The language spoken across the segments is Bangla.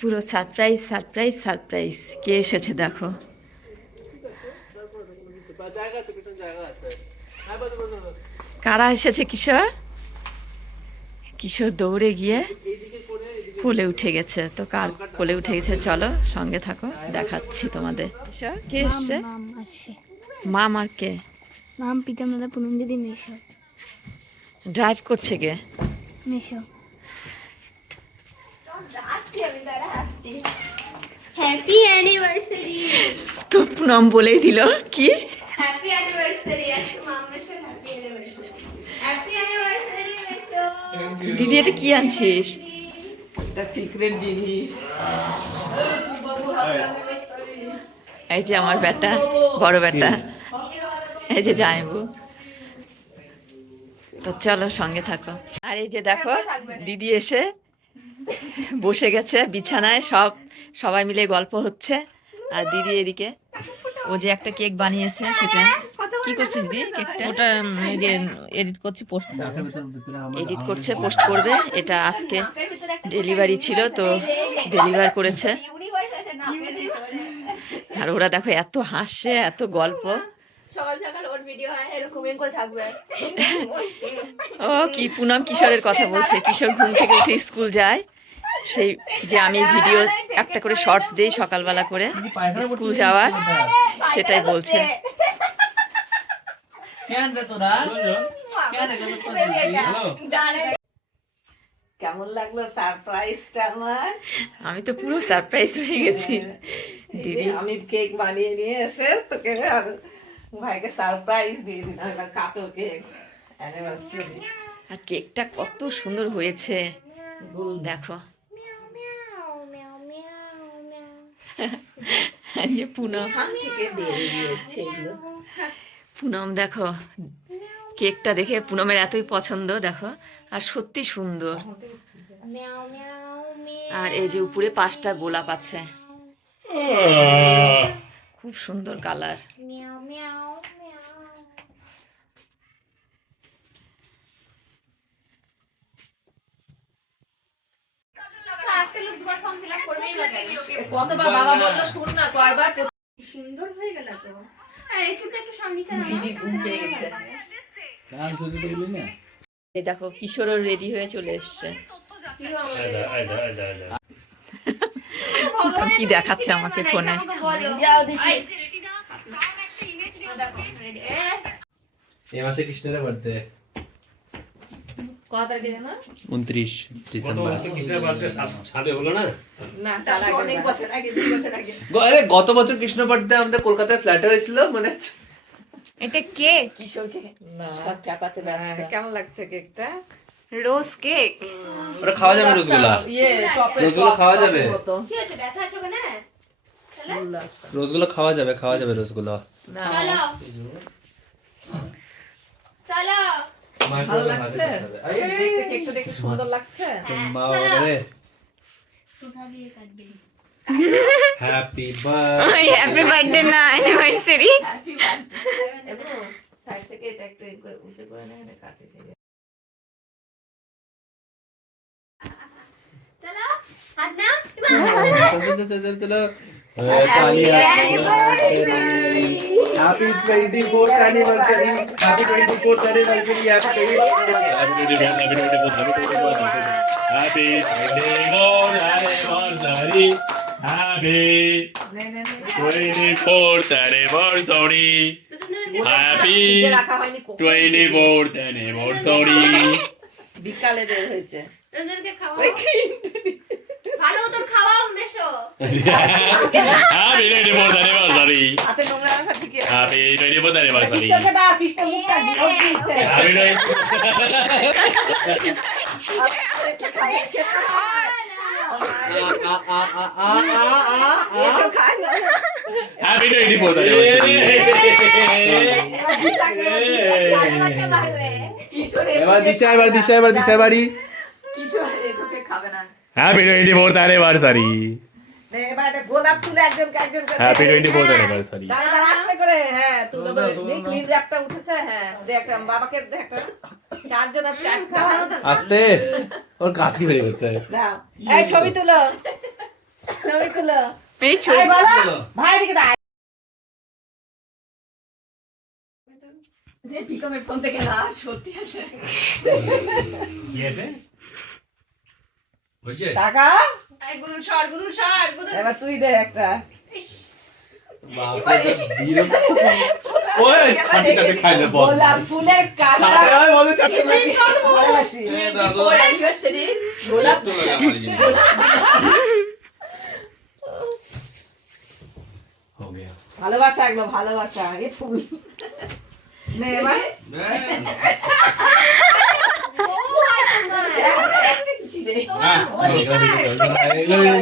পুরো সারপ্রাইজ সারপ্রাইজ সারপ্রাইজ। কে এসেছে দেখো। কারা এসেছে? কিশোর। কিশোর দৌড়ে গিয়ে কোলে উঠে গেছে। তো কার কোলে উঠে গেছে চলো সঙ্গে থাকো, দেখাচ্ছি তোমাদের। কিশোর কে এসছে? মাম আর কে? মাম পিতামাতা পুনম দিদি মেশো। ড্রাইভ করছে কে? মেশো। Happy anniversary. তো পুনম বলেই দিল কি হ্যাপি অ্যানিভার্সারি। আসো মাম মেশো, হ্যাপি অ্যানিভার্সারি। হ্যাপি অ্যানিভার্সারি মেশো। দিদি এটা কি আনছিস? এটা সিক্রেট জিনিস। এই যে আমার বেটা, বড় বেটা, এই যে জামাইবু। তো চলো সঙ্গে থাকো। আর এই যে দেখো দিদি এসে বসে গেছে বিছানায়, সবাই মিলে গল্প হচ্ছে। আর দিদি এদিকে ও যে একটা কেক বানিয়েছে, সেটা কি করছিস দিদি? কেকটা ওটা এই যে এডিট করছি, পোস্ট এডিট করছে, পোস্ট করবে। এটা আজকে ডেলিভারি ছিল, তো ডেলিভার করেছে। আর ওরা দেখো এত হাসছে, এত গল্প। সকাল সকাল ওর ভিডিও হয় এরকম করে থাকবে। ও কি পুনম কিশোরের কথা বলছে। কিশোর ঘুম থেকে উঠে স্কুল যায়, সেই যে আমি ভিডিও একটা করে শর্টস দিই সকালবেলা করে স্কুল যাওয়ার, সেটাই বলছে। কেমন লাগলো সারপ্রাইজটা আমার? আমি তো পুরো সারপ্রাইজ হয়ে গেছি দিদি। আমি কেক বানিয়ে নিয়ে এসে তোকে আর ভাইকে সারপ্রাইজ দিয়ে দিলাম। এবার কাটো কেক, অ্যানিভার্সারি। আর কেকটা কত সুন্দর হয়েছে দেখো। যে পুনম থেকে বেরিয়েছে এগুলো। পুনম দেখো কেকটা দেখে পুনমের এতই পছন্দ দেখো, আর সত্যি সুন্দর। আর এই যে উপরে 5টা গোলাপ আছে, খুব সুন্দর কালার। কতবার বাবা বললো শুন না, কয়বার সুন্দর হয়ে গেল তো। হ্যাঁ এই চুলটা একটু সামনে চালা। দিদি ঘুম পেয়ে গেছে। এই দেখো কিশোরও রেডি হয়ে চলে এসছে। কি দেখাচ্ছে আমাকে ফোনে। যাও দিছি। এই মাসে কৃষ্ণের বার্থডে কথা দিয়ে না 29 ডিসেম্বর। কৃষ্ণের বার্থডে সাথে হলো না? না, তার অনেক বছর আগে, 2 বছর আগে। আরে গত বছর কৃষ্ণ বার্থডে আমাদের কলকাতায় ফ্ল্যাটে হয়েছিল, মনে আছে? এটা কেক, কিশোরকে না, সব ক্যাপাতে ব্যস্ত। কেমন লাগছে কেকটা? রোজ কেক। ওটা খাওয়া যাবে রসগোল্লা? ইয়ে টপের রসগোল্লা খাওয়া যাবে? কি হচ্ছে, ব্যথা আছে না? রসগোল্লা খাওয়া যাবে রসগোল্লা। না, চলো চলো। ভালো লাগছে দেখতে, কেকটা দেখতে সুন্দর লাগছে। মা বাবা সুধা দিয়ে কাটবে। Happy birthday. হ্যাপি বার্থডে না, অ্যানিভার্সারি। Happy birthday. এবং সাইড থেকে এটা একটু উঁচু করে নেয়, কাটে থেকে। চলো হাত নাও। চলো happy 24th anniversary, happy 24th anniversary, happy 24th anniversary, happy 24th anniversary. বিকালে বের হয়েছে। ওদেরকে খাওয়াও, ভালো মতন খাওয়াও মেশো। Happy 24th anniversary. হাতে নোংরা রাখা ঠিক আছে। Happy 24th anniversary. কৃষ্ণকে দাও, কৃষ্ণ মুখটা বিরোধ দিচ্ছে। Happy Happy 24th anniversary. ভালোবাসা বাড়বে। এবার দিশা বাড়ি। কিশোর এটাকে খাবে না। Happy 24th anniversary. নে, এবার একটা গোলাপ তুলে একজনকে একজনকে Happy দে। 24th anniversary. দাঁড়া দাঁড়া আস্তে করে, হ্যাঁ তুলে ক্লিন র্যাপটা উঠেছে, হ্যাঁ দে একটা বাবাকে দে একটা। 4 জনের 4টা। আস্তে, ওর কাজ কি হয়ে গেছে? দাও, এই ছবি তুলো। ছবি তুলো এই ছবি এই বলো ভাই দিকে দাঁড়ায় যে পিকমের ফোন থেকে না সত্যি আসে কি আছে হয়েছে টাকা এই গুদুল সর এবার তুই দে একটা ওই ছাটি ছাটি খাইলে বল গোলাপ ফুলের কাঁটা চাটে হয় বলে চাটে ভালোবাসি ওর অ্যানিভার্সারি গোলাপ हो गया ভালোবাসা এগুলো ভালোবাসা এই ফুল নে এবার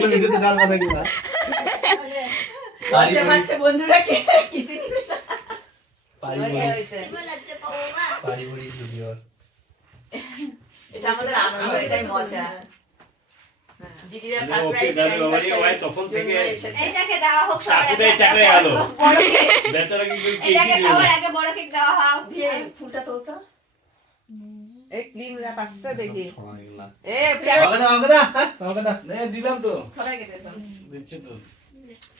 ভিডিওতে ডাল কথা কি না বাচ্চা বাচ্চা বন্ধুরা কে কিছু দিবে না বলাতে পাবো মা পারিবারিক ভিডিও এটা আমাদের আনন্দ এটাই মজা দিদিরা ওকে সারপ্রাইজ দাদু বাবারি ওই তখন থেকে এটাকে দেওয়া হোক সবার চাকুতে আগে চাকরে গেল বেচারা কি কেক এটাকে দিল সবার আগে বড় কেক দেওয়া হোক দিয়ে ফুলটা তোলতো এই ক্লিন র্যাপ আসছে দেখি না এ আমাকে দা নে দিলাম তো ফলাই কেটে দাও দিচ্ছে তো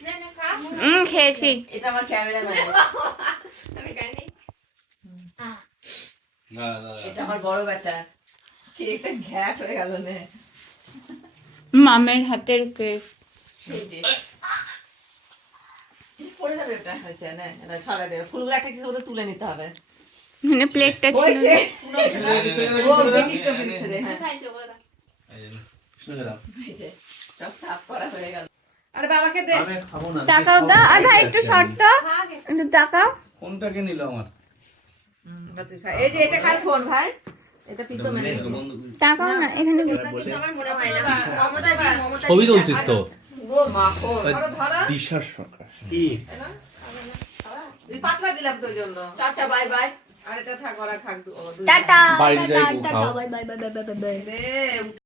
না না খা খেয়েছি এটা আমার ক্যামেরাম্যান আমি জানি না না এটা আমার বড় বেটা কি একটা ঘ্যাট হয়ে গেল নে মামের হাতের কেক সেই যে পড়ে যাবে এটা হয়েছে নে এটা ছড়াই দে ফুলগুলো একটা কিছু মধ্যে তুলে নিতে হবে মানে প্লেটটা ছিল হয়েছে ও ও দেখিস না দিচ্ছে দে হ্যাঁ খাইছো কথা শুনে দাও এই যে সব সাফ করা হয়ে গেল আরে বাবাকে দে আমি খাবো না তাকাও দা আর ভাই একটু শর্ট খা গে একটু তাকাও ফোনটাকে নিল আমার তুই খা এই যে এটা কার ফোন ভাই এটা পিতো মেনে তাকাও না এখানে আমার মনে হয় না মমতা দি মমতা ছবি তুলছিস তো গো মাখন ধরো ধরো দিশা সরকার কি তুই পাতলা দিলাম তো ওই জন্য টাটা বাই বাই আর এটা থাক ওরা খাক টাটা বাড়িতে যাই টাটা খাও। Bye bye bye bye bye দে